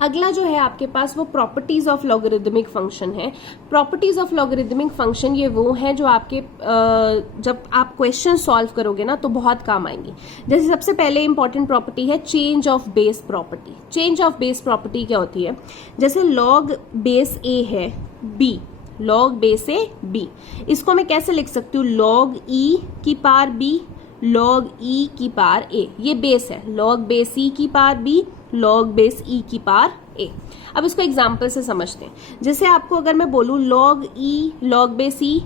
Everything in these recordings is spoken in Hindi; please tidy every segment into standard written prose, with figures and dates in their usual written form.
अगला जो है आपके पास वो प्रॉपर्टीज ऑफ लॉगरिदमिक फंक्शन है। प्रॉपर्टीज ऑफ लॉगरिदमिक फंक्शन ये वो है जो आपके जब आप क्वेश्चन सॉल्व करोगे ना तो बहुत काम आएंगी। जैसे सबसे पहले इंपॉर्टेंट प्रॉपर्टी है change of base property. Change of base property क्या होती है, जैसे लॉग बेस ए है b, log base a b, इसको मैं कैसे लिख सकती हूँ, लॉग ई की पावर बी, लॉग ई की पावर ए, ये बेस है, लॉग बेस ई की पावर बी, लॉग बेस ई की पावर ए। अब इसको एग्जाम्पल से समझते हैं। जैसे आपको अगर मैं बोलूं लॉग ई लॉग बेस ई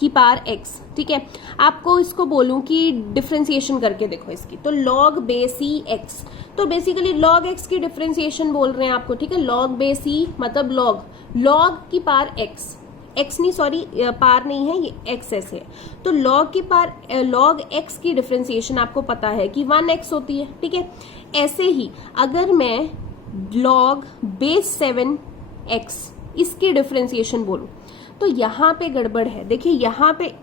की पावर एक्स, ठीक है, आपको इसको बोलूं कि डिफरेंशिएशन करके देखो इसकी, तो लॉग बेस ई एक्स, तो बेसिकली लॉग एक्स की डिफरेंशिएशन बोल रहे हैं आपको, ठीक है। लॉग बेस ई मतलब लॉग की पावर एक्स, एक्स नहीं सॉरी पार नहीं है, ये एक्स एस है, तो लॉग की पार लॉग एक्स की डिफरेंशिएशन आपको पता है कि 1x होती है, ठीक है। ऐसे ही अगर मैं लॉग बेस 7x इसकी डिफरेंशिएशन बोलूं तो यहाँ पे गड़बड़ है। देखिए यहाँ पे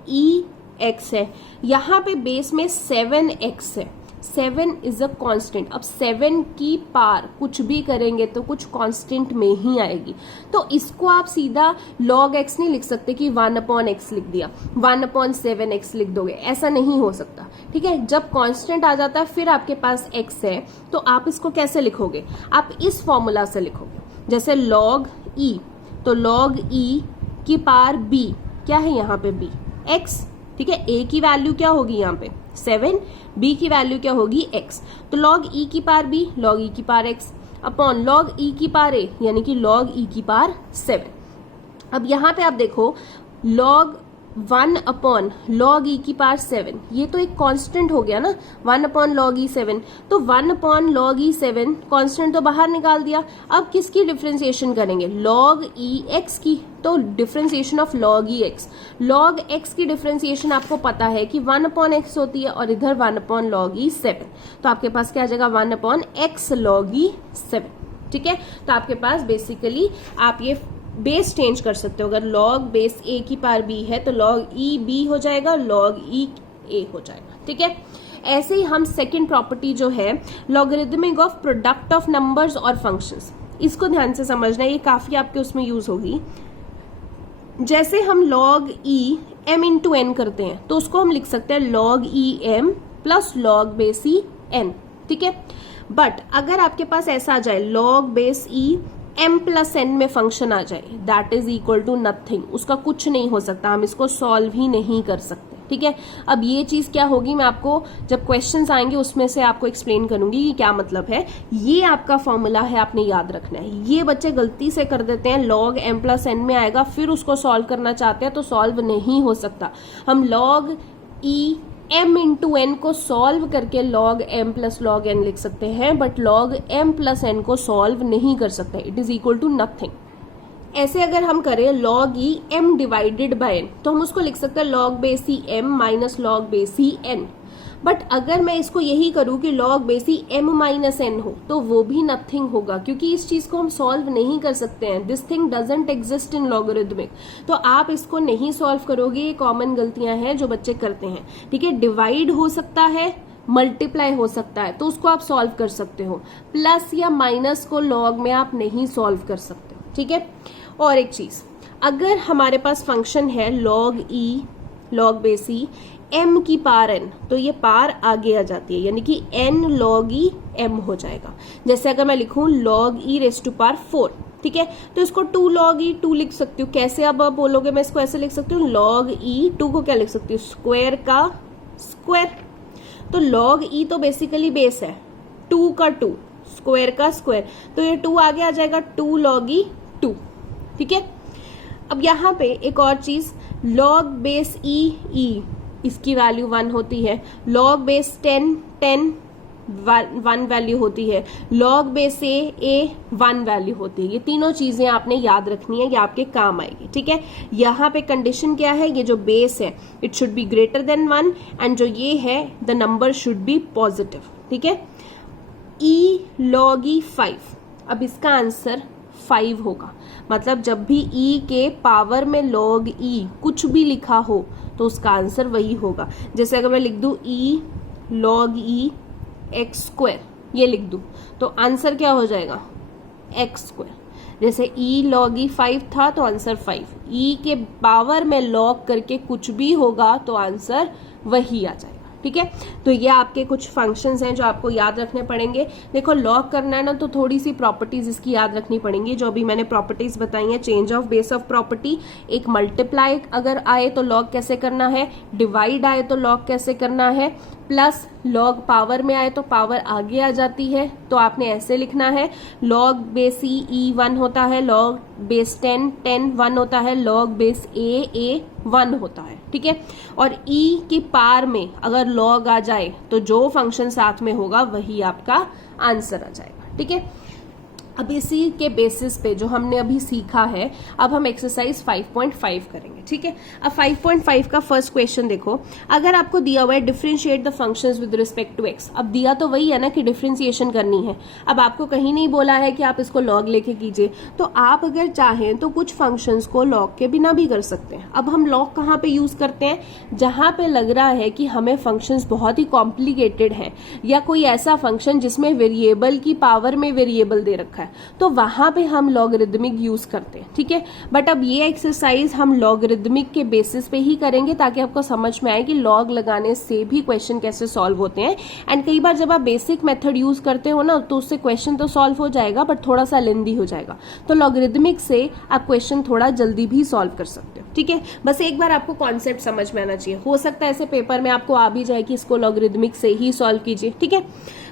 x है, यहाँ पे बेस में 7x है, 7 इज अ कांस्टेंट। अब 7 की पार कुछ भी करेंगे तो कुछ कांस्टेंट में ही आएगी, तो इसको आप सीधा log x नहीं लिख सकते कि 1/x लिख दिया, 1/7x लिख दोगे, ऐसा नहीं हो सकता, ठीक है। जब कांस्टेंट आ जाता है फिर आपके पास x है तो आप इसको कैसे लिखोगे, आप इस फॉर्मूला से लिखोगे, जैसे log e, तो log e की पार b क्या है यहाँ पे b x, ठीक है। a की वैल्यू क्या होगी यहाँ पे 7, b की वैल्यू क्या होगी x, तो log e की पार b log e की पार x अपॉन log e की पार a यानी कि log e की पार 7। अब यहाँ पे आप देखो log 1 अपॉन log e की पार 7, ये तो एक कांस्टेंट हो गया ना, 1 अपॉन log e 7, तो 1 अपॉन log e 7 कांस्टेंट तो बाहर निकाल दिया। अब किसकी डिफरेंशिएशन करेंगे, log e x की, तो differentiation of log e x, log x की डिफरेंशिएशन आपको पता है कि 1 अपॉन x होती है और इधर 1 अपॉन log e 7, तो आपके पास क्या आ जाएगा 1 अपॉन x log e 7, ठीक है। तो आपके पास बेसिकली आप ये बेस चेंज कर सकते हो, अगर log बेस a की पावर b है तो log e b हो जाएगा, log e a हो जाएगा, ठीक है। ऐसे ही हम सेकेंड प्रॉपर्टी जो है logarithmic of product of numbers और फंक्शंस, इसको ध्यान से समझना, ये काफी आपके उसमें यूज होगी। जैसे हम log e m into n करते हैं तो उसको हम लिख सकते हैं log e m plus log base e n, ठीक है। बट अगर आपके पास ऐसा आ जाए log base e m plus n में फंक्शन आ जाए, that is equal to nothing, उसका कुछ नहीं हो सकता, हम इसको सॉल्व ही नहीं कर सकते, ठीक है। अब ये चीज क्या होगी मैं आपको जब क्वेश्चंस आएंगे उसमें से आपको एक्सप्लेन करूंगी कि क्या मतलब है। ये आपका फॉर्मूला है, आपने याद रखना है। ये बच्चे गलती से कर देते हैं, log m प्लस n में आएगा फिर उसको सॉल्व करना चाहते हैं तो सॉल्व नहीं हो सकता। हम log e m into n को सॉल्व करके log m plus log n लिख सकते हैं, but log m plus n को सॉल्व नहीं कर सकते, it is equal to nothing. ऐसे अगर हम करें log e m divided by n तो हम उसको लिख सकते हैं log base e m minus log base e n, but अगर मैं इसको यही करूं कि log base e m minus n हो तो वो भी नथिंग होगा, क्योंकि इस चीज को हम सॉल्व नहीं कर सकते हैं, this thing doesn't exist in logarithmic, तो आप इसको नहीं सॉल्व करोगे। ये कॉमन गलतियां हैं जो बच्चे करते हैं, ठीक है। डिवाइड हो सकता है, मल्टीप्लाई हो सकता है, तो उसको आप सॉल्व कर सकते हो, प्लस या माइनस को log में आप नहीं सॉल्व कर सकते, ठीक है। और एक चीज, अगर हमारे पास फंक्शन है log e log base e m की पार n, तो ये पार आगे आ जाती है, यानी कि n log e m हो जाएगा। जैसे अगर मैं लिखूं log e raise to power 4, ठीक है, तो इसको 2 log e 2 लिख सकती हूँ। कैसे अब आप बोलोगे, मैं इसको ऐसे लिख सकती हूँ log e 2 को क्या लिख सकती हूँ, स्क्वायर का स्क्वायर, तो log e तो बेसिकली बेस है, 2 का 2 स्क्वायर का स्क्वायर, तो ये 2 आगे आ जाएगा 2 log e 2, ठीक है। अब यहाँ पे एक और चीज, log बेस e इसकी वैल्यू 1 होती है, log बेस 10 1 वैल्यू होती है, log बेस a 1 वैल्यू होती है। ये तीनों चीजें आपने याद रखनी है, ये आपके काम आएगी, ठीक है। यहाँ पे कंडीशन क्या है, ये जो बेस है it should be greater than 1 and जो ये है the number should be positive, ठीक है। e log e 5, अब इसका आंसर 5 होगा, मतलब जब भी e के पावर में log e कुछ भी लिखा हो तो उसका आंसर वही होगा। जैसे अगर मैं लिख दूं e log e x square, ये लिख दूं तो आंसर क्या हो जाएगा एक्स स्क्वायर। जैसे e log e 5 था तो आंसर 5, e के पावर में लॉग करके कुछ भी होगा तो आंसर वही आ जाएगा। ठीक है, तो ये आपके कुछ फंक्शंस हैं जो आपको याद रखने पड़ेंगे। देखो लॉग करना है ना तो थोड़ी सी प्रॉपर्टीज इसकी याद रखनी पड़ेंगी, जो अभी मैंने प्रॉपर्टीज बताई हैं। Change of base of property, एक मल्टीप्लाई अगर आए तो लॉग कैसे करना है, डिवाइड आए तो लॉग कैसे करना है, प्लस लॉग पावर में आए तो पावर आगे आ जाती है तो आपने ऐसे लिखना है, लॉग बेस ई 1 होता है, लॉग बेस 10 1 होता है, लॉग बेस ए 1 होता है। ठीक है, और e की पावर में अगर लॉग आ जाए तो जो फंक्शन साथ में होगा वही आपका आंसर आ जाएगा। ठीक है, अब इसी के बेसिस पे जो हमने अभी सीखा है, अब हम एक्सरसाइज 5.5 करेंगे। ठीक है, अब 5.5 का फर्स्ट क्वेश्चन देखो, अगर आपको दिया हुआ है differentiate the functions with respect to x. अब दिया तो वही है ना कि डिफरेंशिएशन करनी है, अब आपको कहीं नहीं बोला है कि आप इसको लॉग लेके कीजिए, तो आप अगर चाहें तो कुछ फंक्शंस को लॉग के बिना भी कर सकते हैं। अब हम लॉग कहाँ पे यूज करते हैं, जहां पे लग रहा है कि हमें फंक्शंस बहुत ही कॉम्प्लिकेटेड है, या कोई ऐसा फंक्शन जिसमें वेरिएबल की पावर में वेरिएबल दे रखा है, तो वहां पे हम लॉगरिदमिक यूज करते हैं। ठीक है, बट अब ये एक्सरसाइज हम लॉगरिदमिक के बेसिस पे ही करेंगे ताकि आपको समझ में आए कि लॉग लगाने से भी क्वेश्चन कैसे सॉल्व होते हैं। एंड कई बार जब आप बेसिक मेथड यूज करते हो ना तो उससे क्वेश्चन तो सॉल्व हो जाएगा बट थोड़ा सा लेंदी हो जाएगा, तो लॉगरिदमिक से आप क्वेश्चन थोड़ा जल्दी भी सॉल्व कर सकते हो। ठीक है, बस एक बार आपको कॉन्सेप्ट समझ में आना चाहिए, हो सकता है ऐसे पेपर में आपको आ भी जाए कि इसको लॉगरिदमिक से ही सॉल्व कीजिए। ठीक है,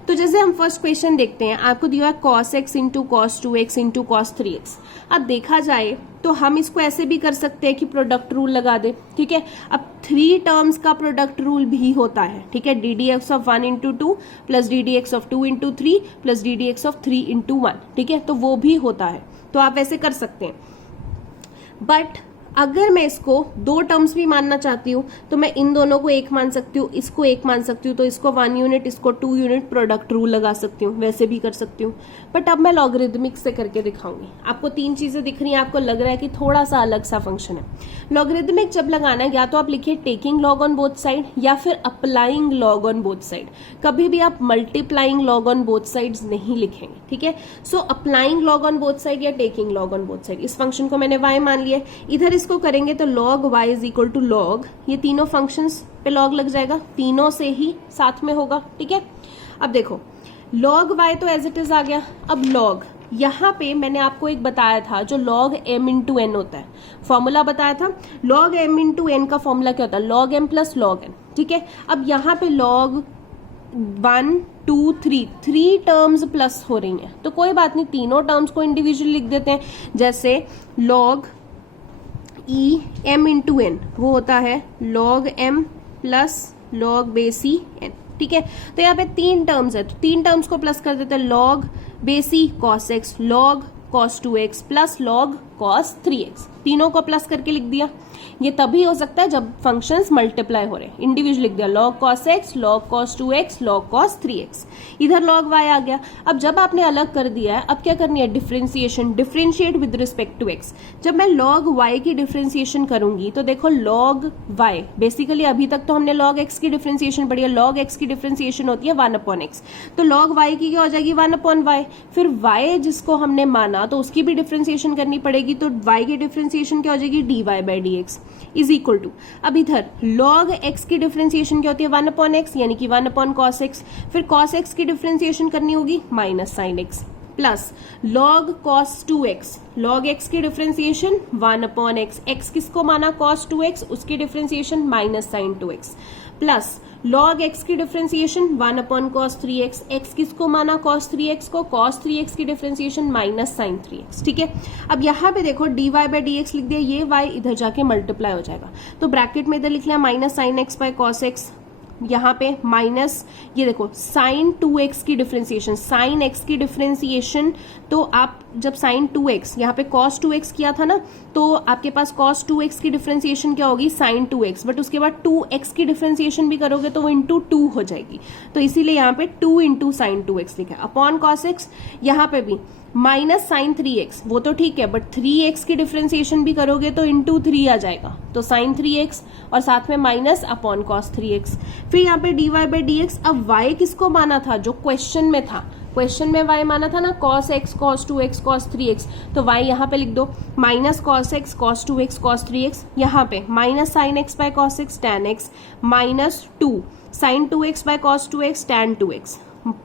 तो जैसे हम फर्स्ट क्वेश्चन देखते हैं, आपको दिया है cos x into cos 2x into cos 3x। अब देखा जाए तो हम इसको ऐसे भी कर सकते हैं कि प्रोडक्ट रूल लगा दे। ठीक है, अब 3 टर्म्स का प्रोडक्ट रूल भी होता है। ठीक है, ddx of 1 into 2 plus ddx of 2 into 3 plus ddx of 3 into 1। ठीक है, तो वो भी होता है, तो आप ऐसे कर सकते हैं। बट अगर मैं इसको 2 टर्म्स भी मानना चाहती हूँ तो मैं इन दोनों को 1 मान सकती हूँ, इसको 1 मान सकती हूँ, तो इसको 1 यूनिट इसको 2 यूनिट प्रोडक्ट रूल लगा सकती हूँ, वैसे भी कर सकती हूँ। बट अब मैं लॉगरिदमिक से करके दिखाऊंगी। आपको 3 चीजें दिख रही हैं, आपको लग रहा है कि थोड़ा सा अलग सा फंक्शन है। लॉगरिदमिक जब लगाना है या तो आप लिखिए taking log on both side या फिर applying log on both side, कभी भी आप multiplying log on both sides नहीं लिखेंगे। ठीक है, so applying log on both side या taking log on both side. इस फंक्शन को मैंने y मान लिया, इधर इसको करेंगे तो log y is equal to log, ये तीनों फंक्शंस पे log लग जाएगा, तीनों से ही साथ में होगा। ठीक है, अब देखो log y तो एज इट इज आ गया। अब log यहाँ पे मैंने आपको एक बताया था जो log m इंटू n होता है, फॉर्मूला बताया था। log m इंटू n का फॉर्मूला क्या होता है, log m plus log n। ठीक है, अब यहाँ पे log 1 2 3 टर्म्स प्लस हो रही हैं, तो कोई बात नहीं, तीनों टर्म्स को इंडिविजुअली लिख देते हैं। जैसे log e m into n, वो होता है log m plus log base e n। ठीक है, तो यहाँ पे 3 टर्म्स है तो 3 टर्म्स को प्लस कर देते हैं, log बेस ई cos x, log cos 2x plus log cos 3x, तीनों को प्लस करके लिख दिया। ये तभी हो सकता है जब फंक्शंस मल्टीप्लाई हो रहे हैं, इंडिविजुअल लिख दिया, log cos x, log cos 2x, log cos 3x, इधर log y आ गया। अब जब आपने अलग कर दिया है, अब क्या करनी है, differentiation, differentiate with respect to x। जब मैं log y की डिफरेंशिएशन करूंगी तो देखो log y, बेसिकली अभी तक तो हमने log x की डिफरेंशिएशन पढ़ी है, log x की डिफरेंशिएशन होती है 1/x, तो log y की क्या हो जाएगी 1/y। फिर y जिसको हमने माना तो उसकी भी डिफरेंशिएशन करनी पड़ेगी, तो y की डिफरेंशिएशन क्या हो जाएगी, dy/dx इज इक्वल टू, अब इधर log x की डिफरेंशिएशन क्या होती है 1/x, यानी कि 1/cos x। फिर cos x की डिफरेंशिएशन करनी होगी minus sin x, plus log cos 2x, log x की डिफरेंशिएशन 1/x, x किसको माना cos 2x, उसकी differentiation minus sin 2x, plus log x की डिफरेंशिएशन 1/cos 3x, x किसको माना cos 3x को, cos 3x की डिफरेंशिएशन माइनस sin 3x। ठीक है, अब यहाँ पे देखो dy/dx लिख दिया, ये y इधर जाके मल्टीप्लाई हो जाएगा, तो ब्रैकेट में इधर लिख लिया minus sin x by cos x, यहाँ पे माइनस ये देखो sin 2x की डिफरेंशिएशन, sin x की डिफरेंशिएशन, तो आप जब sin 2x यहाँ पे cos 2x किया था ना, तो आपके पास cos 2x की डिफरेंशिएशन क्या होगी sin 2x, बट उसके बाद 2x की डिफरेंशिएशन भी करोगे तो वो इंटू 2 हो जाएगी, तो इसीलिए यहाँ पे 2 इंटू sin 2x लिखा है, अपॉन cos x, यहाँ पे भी माइनस sin 3x, वो तो ठीक है, बट 3x की डिफरेंशिएशन भी करोगे तो इंटू 3 आ जाएगा, तो sin 3x और साथ में माइनस अपॉन cos 3x। फिर यहाँ पे dy/dx, अब y किसको माना था, जो क्वेश्चन में था, क्वेश्चन में y माना था ना cos x cos 2x cos 3x, तो y यहाँ पे लिख दो minus cos x cos 2x cos 3x, यहाँ पे minus sine x by cos x tan x, minus 2 sine 2x by cos 2x tan 2x,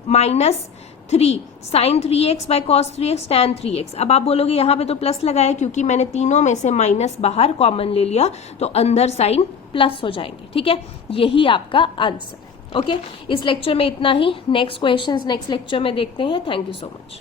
minus 3 sine 3x by cos 3x tan 3x। अब आप बोलोगे यहाँ पे तो प्लस लगाया, क्योंकि मैंने तीनों में से माइनस बाहर कॉमन ले लिया तो अंदर साइन प्लस हो जाएंगे। ठीक है, यही आपका आंसर है। ओके, इस लेक्चर में इतना ही। नेक्स्ट क्वेश्चंस नेक्स्ट लेक्चर में देखते हैं। Thank you so much.